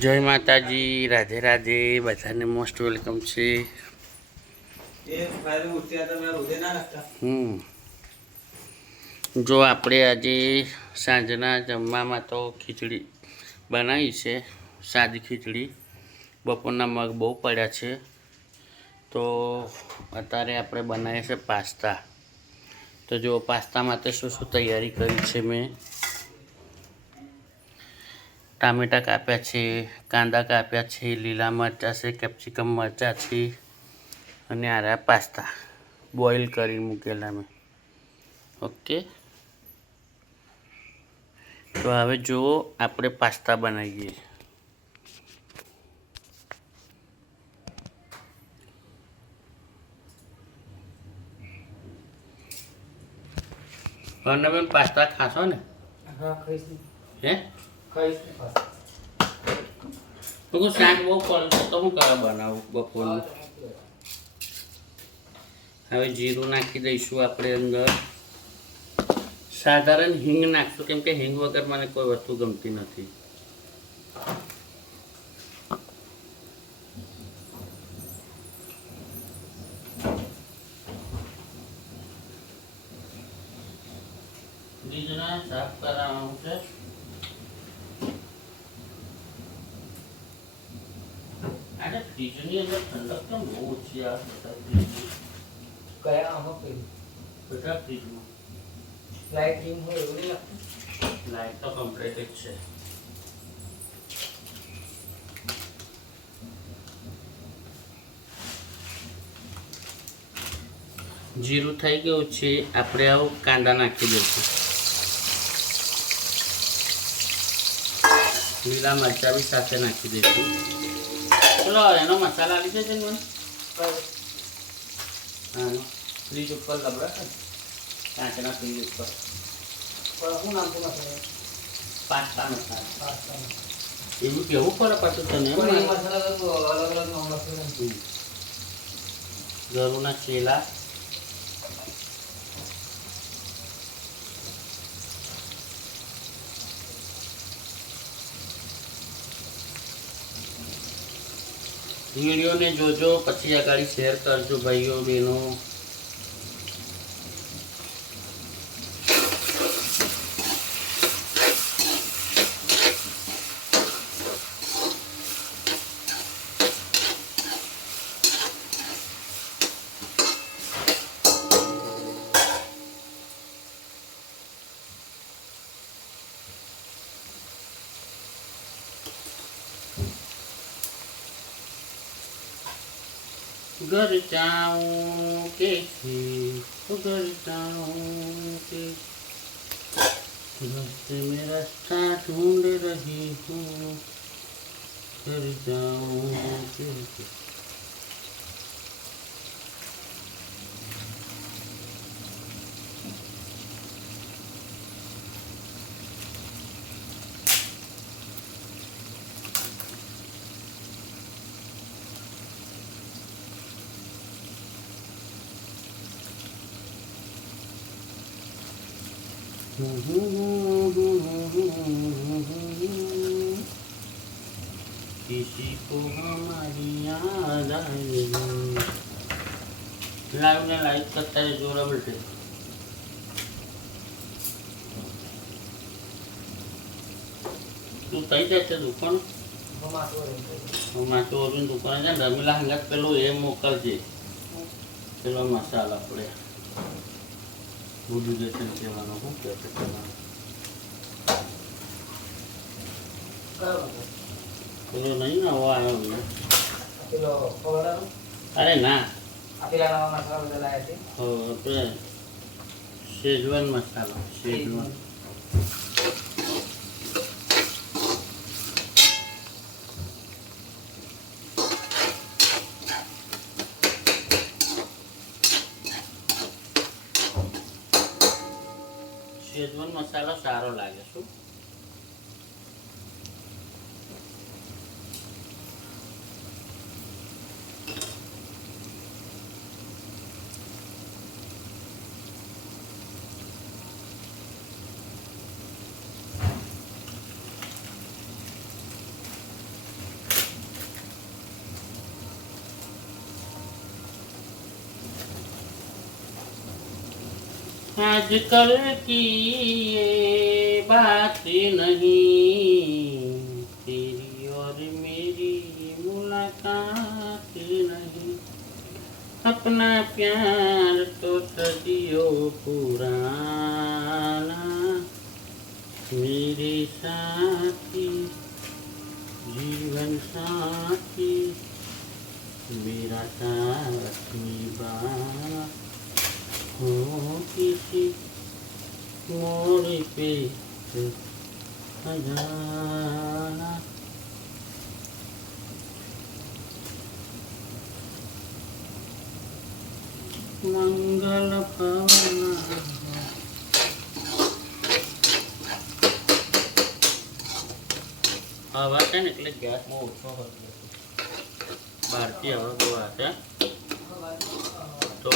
જય માતાજી, રાધે રાધે, બધાને મોસ્ટ વેલકમ છે. જો આપણે આજે સાંજના જમવામાં તો ખીચડી બનાવી છે, સાદી ખીચડી. બપોરના મગ બહુ પડ્યા છે, તો અત્યારે આપણે બનાવીએ છીએ પાસ્તા. તો જો પાસ્તા માટે શું શું તૈયારી કરી છે મેં. ટામેટાં કાપ્યા છે, કાંદા કાપ્યા છે, લીલા મરચાં છે, કેપ્સિકમ મરચાં છે, અને આ રહ્યા પાસ્તા બોઇલ કરી મૂકેલા મેં. ઓકે, તો હવે જુઓ આપણે પાસ્તા બનાવીએ. બેન પાસ્તા ખાશો ને? હા, ખાઈશ. હે ખાઈશ. તો શાક બહુ પડે તો હું કરવા બનાવું બપોરનું. હવે જીરું નાખી દઈશું આપણે અંદર. સાધારણ હિંગ નાખશું, કેમ કે હિંગ વગર મને કોઈ વસ્તુ ગમતી નથી. બીજના સાફ કરાવવાનું છે. આજે ફ્રીજની અંદર ઠંડક કેમ બહુ ઓછી આવે બધા કયા આમાં પેલું બધા ફ્રીજમાં લાઈટ ડીમ હોય એવું નહીં લાગતું? લાઈટ તો કમ્પ્લીટ જ છે. જીરું થઈ ગયું છે, આપણે આવું કાંદા નાખી દઈશું. લીલા મરચાં બી સાથે નાખી દઈશું. ચલો એનો મસાલા લીધો છે ને મને. હા, ફ્રીજ ઉપર લબડા છે, કાંચના ફ્રીજ ઉપર. શું નામ છે મસાલા? પાસ્તા મસાલા. પાસ્તા એવું કેવું પડે પાછું તને? મસાલા તો અલગ અલગ નામ લખેલું. ગરુના ચેલા, વિડીયોને જોજો, પછી આગળ શેર કરજો ભાઈઓ બહેનો. घर जाऊं कैसे, घर जाऊं कैसे, रास्ते में रास्ता ढूंढ रही हूँ, घर जाऊं कैसे. किसी को हमारी याद आई. लाइव ने लाइक करता है जोरा बेटे. તું કઈ જાય છે દુકાન? માથું ઓરીને દુકાને જાય ને રમીલા હંગાત પેલું એ મોકલજે, પેલો મસાલા આપણે ભૂલી જશે કહેવાનો. શું કહેશે તમારે? પેલો નહીં ને આવો આવ્યો. અરે ના, આપણે શેઝવાન મસાલો. શેઝવાન શેઝવાન મસાલો સારો લાગે. શું आजकल की ये बात नहीं, तेरी और मेरी मुलाकात नहीं, अपना प्यार तो सदियों पुराना, मेरे साथी जीवन साथी, मेरा साथी बा हो किसी मोड़ पे खजाना। मंगल पवना हवा છે ને એટલે ગેસ બહુ ઓછો હોય બહારથી હવા બહુ આવે તો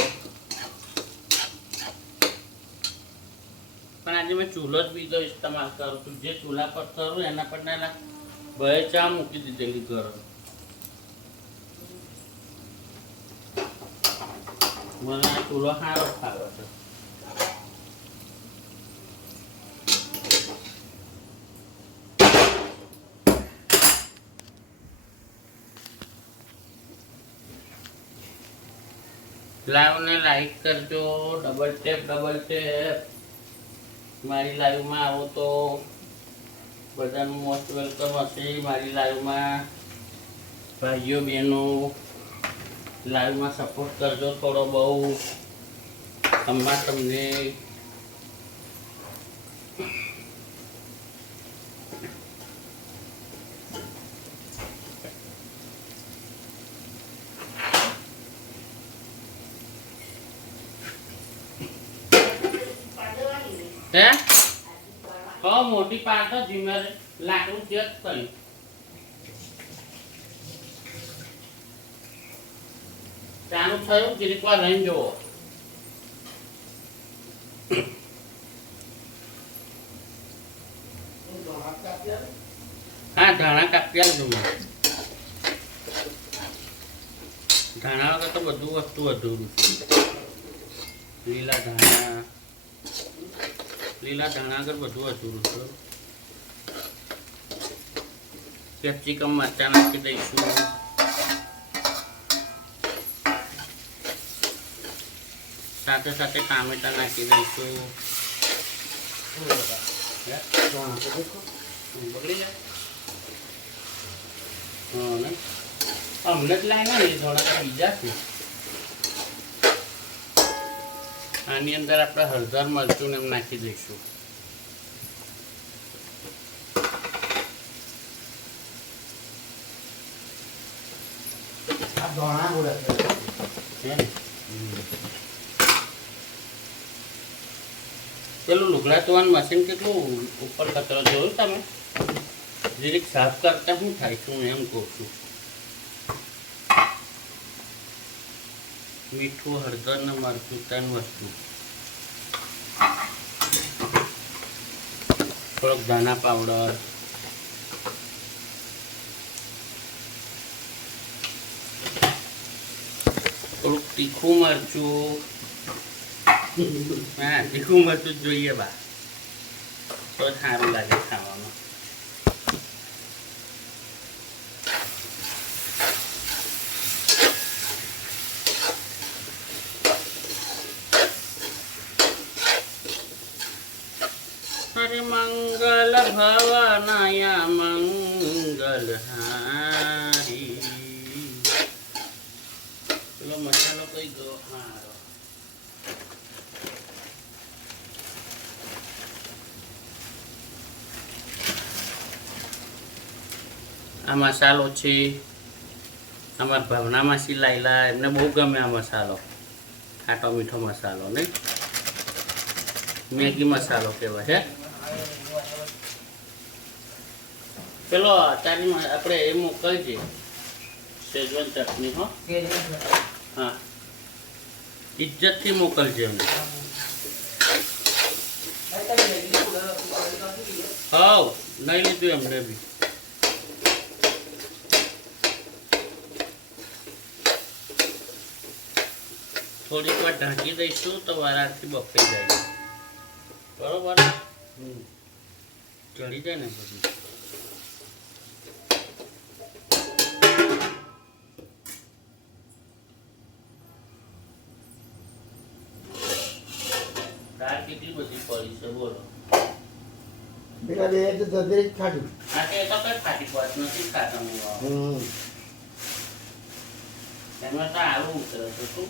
પણ આજે મેં ચૂલો જ બીજો ઇસ્તેમાલ કરું છું જે ચૂલા પર કરું એના પર ના બે ચા મૂકી દીધેલી ગરમ મને આ ચૂલો સારો ફાવે છે લાઈવ ને લાઈક કરજો ડબલ ટેપ મારી લાઈવમાં આવો તો બધાનું મોસ્ટ વેલકમ હશે મારી લાઈવમાં ભાઈઓ બહેનો લાઈવમાં સપોર્ટ કરજો થોડો બહુ આમાં તમને હે હા મોટી પાટ જીમેર લાકડું ચેક કરી ચાનું થયું જીરીક વાર રહીને જુઓ હા ધાણા કાપી આવજો ધાણા વગર તો બધું વસ્તુ અધૂરું છે લીલા ધાણા આગળ બધું અધૂરું છે કેપ્સિકમ મરચાં નાખી દઈશું સાથે સાથે ટામેટા નાખી દઈશું બગડી જાય હા ને અમને જ લાગ્યા ને થોડા બીજા છે આની અંદર આપણે હળદર મરચું ને એમ નાખી દઈશું પેલું લુગડા ધોવાનું મશીન કેટલું ઉપર કચરો જોયું તમે જીરીક સાફ કરતા શું થાય છું એમ કહું છું મીઠું હળદર ને મરચું ત્રણ વસ્તુ થોડોક ધાણા પાવડર થોડુંક તીખું મરચું હા તીખું મરચું જ જોઈએ બા તો સારું લાગે ખાવામાં हरे मंगल भवनाया मंगल हारी પેલો મસાલો કઈ ગયો હારો આ મસાલો છે અમારા ભાવના માસી લાયલા એમને બહુ ગમે આ મસાલો ખાટો મીઠો મસાલો ને મેગી મસાલો કહેવાય છે પેલો આચાર્ય આપણે એ મોકલજે શેઝવાન ચટણી હો હા ઇજ્જતથી મોકલજે અમને હા નહીં લીધું એમને બી થોડીક વાર ઢાંકી દઈશું તો વારાથી બફાઈ જાય બરોબર ચડી જાય ને બધું. દાળ કેટલી બધી પડી છે બોલો. પેલા બે તો દરેક જ ખાધું. આ કે તો કઈ ફાટી પાસ નથી ખાતા હું. એમાં તો આવું ઉતરે છે શું.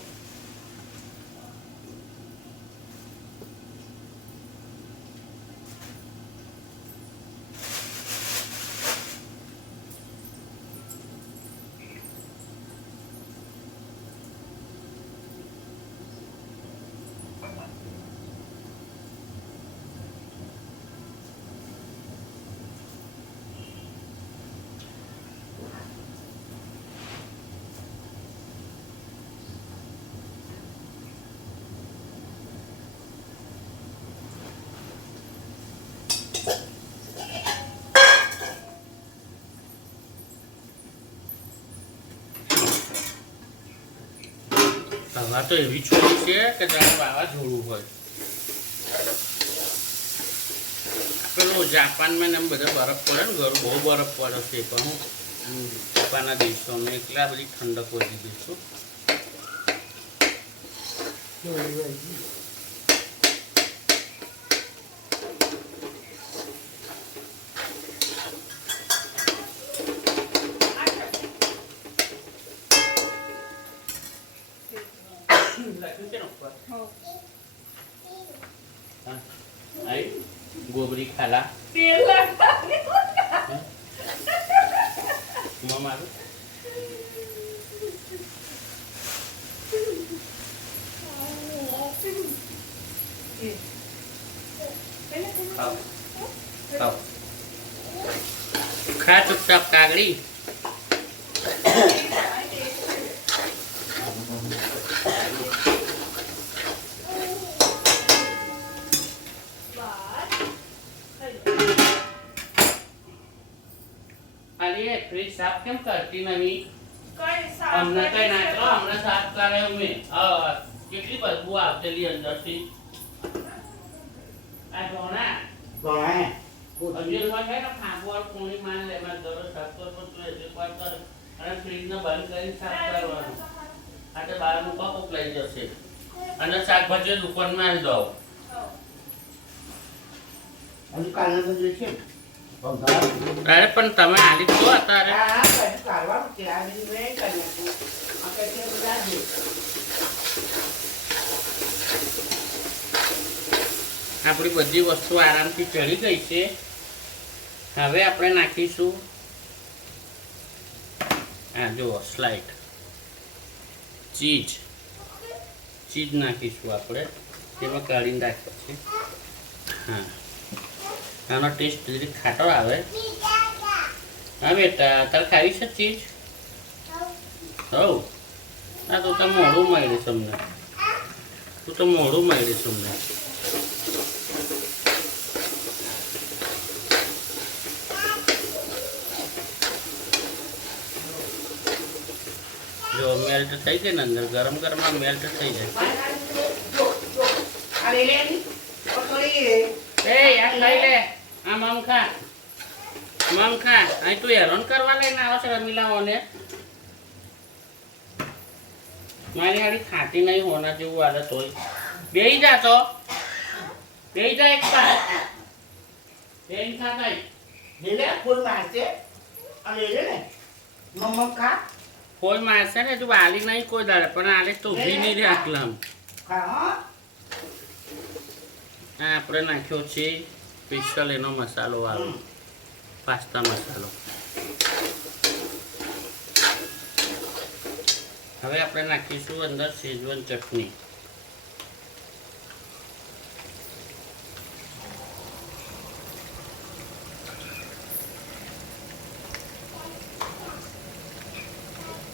હવા તો એવી છોડી છે કે જાણે વાવાઝોડું હોય. પેલું જાપાનમાં ને એમ બધા બરફ પડે ને ઘર બહુ બરફ પડે છે પણ હું જાપાનના દેશોમાં એટલા બધી ઠંડક વધી ગઈ છું. ગોબરી ખાલા મારું ખા ચૂપચાપ કાગડી. ફ્રીજ સાફ કેમ કરતી નહીં? અમને કઈ નાખો હમણાં સાફ કરે મેં. કેટલી બદબુ આવતેલી અંદરથી. આ ધોણા હજી એક વાર છે ને ફાંકવાર પૂણી માન લે મારે દરરોજ સાફ કરવો જોઈએ એક વાર કર અને ફ્રીજને બંધ કરીને સાફ કરવાનું. આ તો બહાર મૂકવા કોક લઈ જશે અને શાકભાજી દુકાનમાં આવી દો. હજુ કાલે તો જોઈશે. અરે પણ તમે આલી દો અત્યારે. આપણી બધી વસ્તુ આરામથી ચડી ગઈ છે. હવે આપણે નાખીશું આ જુઓ સ્લાઇડ ચીઝ નાખીશું આપણે તેમાં કાઢીને રાખ્યો છે. હા આનો ટેસ્ટ જરી ખાટો આવે. હા બેટા તારે ખાવી છે ચીજ? હવ ના તું તો મોડું મળીશ અમને. તું તો મોડું મળીશ અમને. જો મેલ્ટ થઈ ગઈ ને અંદર ગરમ ગરમમાં મેલ્ટ થઈ જાય. એ યાર લઈ લે આ મમ ખા અહીં તું હેરાન કરવા લઈને આવો છે રમીલાઓને. મારી હાડી ખાતી નહીં હોના જેવું હાલત હોય. બેહી જા તો બેહી જા એક પાસ બેન ખાતા કોઈ મારશે કોઈ મારશે ને તું આલી નહીં કોઈ દાડે પણ આલે તો ઊભી નહીં રે આટલામ. આપણે નાખ્યો છે સ્પેશિયલ એનો મસાલો વાળો પાસ્તા મસાલો. હવે આપણે નાખીશું અંદર શેઝવાન ચટણી.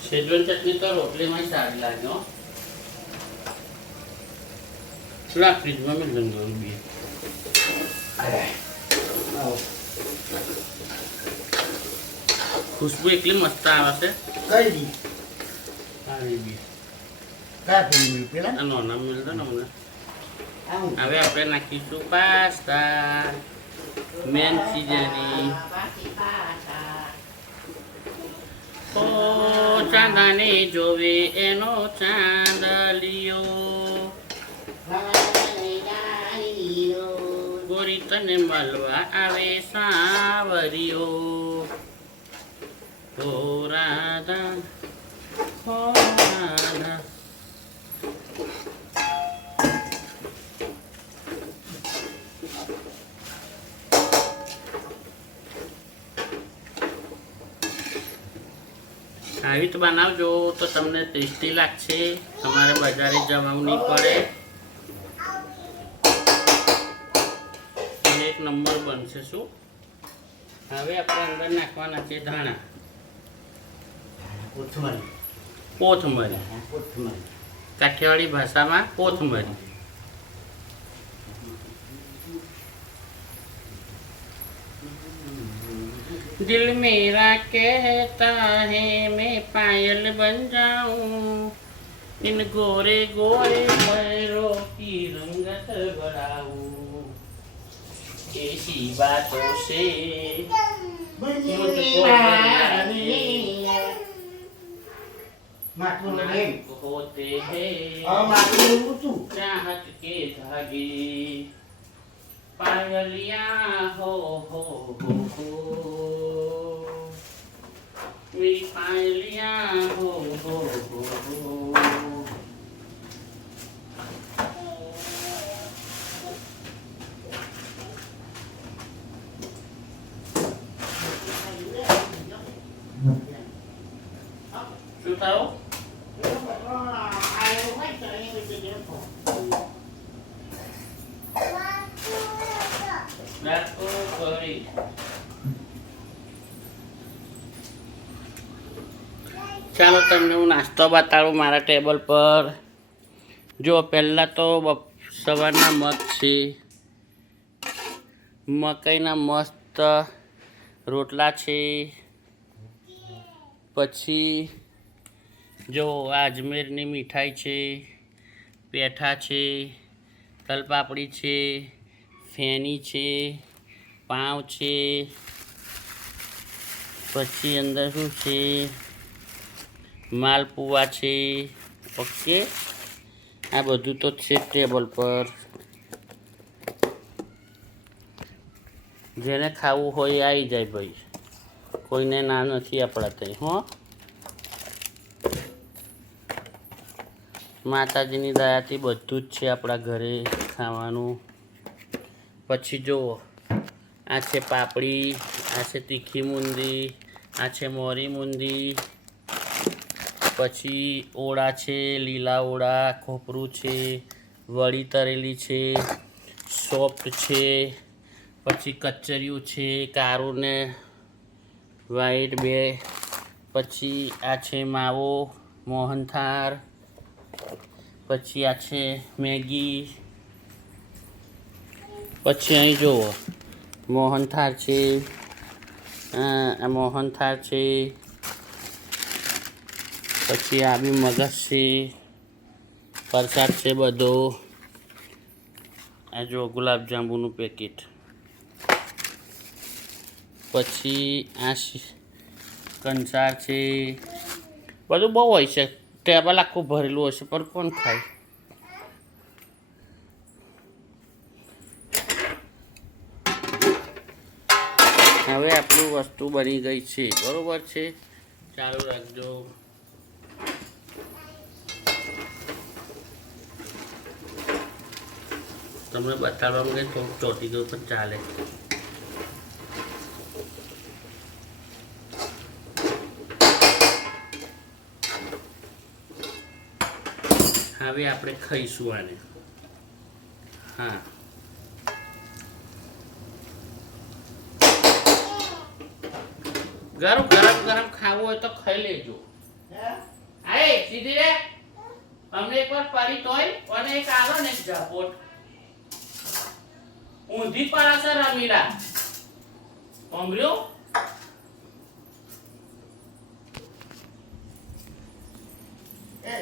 શેઝવાન ચટણી તો રોટલીમાં સારી લાગે હો. થોડા ફ્રીજમાં મેં લંગાવી બી ખુશ્બુ એટલી મસ્ત આવે છે. કઈ સારી બી કયા પૂરી પેલા આ નોના મિલતો ને અમને આવું. હવે આપણે નાખીશું પાસ્તા મેન સિઝનિંગ. ઓ ચાંદાને જોવે એનો ચાંદલિયો, ગોરી તને મળવા આવે સાવરિયો. ઓ રાધા ઓ રાધા. આવી રીતે બનાવજો તો તમને ટેસ્ટી લાગશે, તમારે બજારે જવાનું નહીં પડે, એક નંબર બનશે. શું હવે આપણે અંદર નાખવાના છે ધાણા, કોથમરી. કોથમરી, કોથમરી. કાઠિયાવાડી ભાષામાં કોથમરી. दिल मेरा कहता है मैं पायल बन जाऊं, इन गोरे गोरे पैरों की रंगत बढ़ाऊं, ऐसी बातों से मुझको માટલું લઈ. होते हैं હવે માટલું ઊંચું. चाहत के धागे, पायलियां हो मेरी पायलियां हो શું થયું? રાખો કરી. ચાલો તમને હું નાસ્તો બતાડું મારા ટેબલ પર. જો પહેલાં તો સવારના મગ છે, મકાઈના મસ્ત રોટલા છે. પછી જો આ અજમેરની મીઠાઈ છે, પેઠા છે, તલપાપડી છે, ફેની છે, પાઉં છે. પછી અંદર શું છે, માલપુઆ છે. ઓકે, આ બધું તો છે ટેબલ પર. જેને ખાવું હોય એ આવી જાય ભાઈ, કોઈને ના નથી આપણા ત્યાં. હો, માતાજીની દયાથી બધું જ છે આપણા ઘરે ખાવાનું. પછી જુઓ, આ છે પાપડી, આ છે તીખી બુંદી, આ છે મોરી બુંદી. પછી ઓળા છે, લીલા ઓળા, ખોપરું છે, વળી તરેલી છે, સોફ્ટ છે. પછી કચરિયું છે, કાળું ને વ્હાઈટ બે. પછી આ છે માવો મોહનથાળ. પછી આ છે મેગી. પછી અહીં જુઓ, મોહનથાળ છે, આ મોહનથાળ છે. પછી આ બી મગજ છે, પ્રસાદ છે બધો. આ જો ગુલાબજાંબુનું પેકેટ. પછી આ કંસાર છે. બધું બહુ હોય છે, ટેબલ આખું ભરેલું હશે પણ કોણ ખાય. હવે આપણું વસ્તુ બની ગઈ છે, બરોબર છે. ચાલુ રાખજો. તમને બતાવવામાં કંઈ થોડુંક ચોટી ગયું પણ ચાલે. હવે આપણે ખાઈશું આને. હા, ગરમ ગરમ ગરમ ખાવું હોય તો ખાઈ લેજો. આય સીધી રે, અમને એકવાર પરી તોય અને એક આલો ને ઝાપોટ ઊંધી પરાશે રમીલા. સાંભળ્યું? એ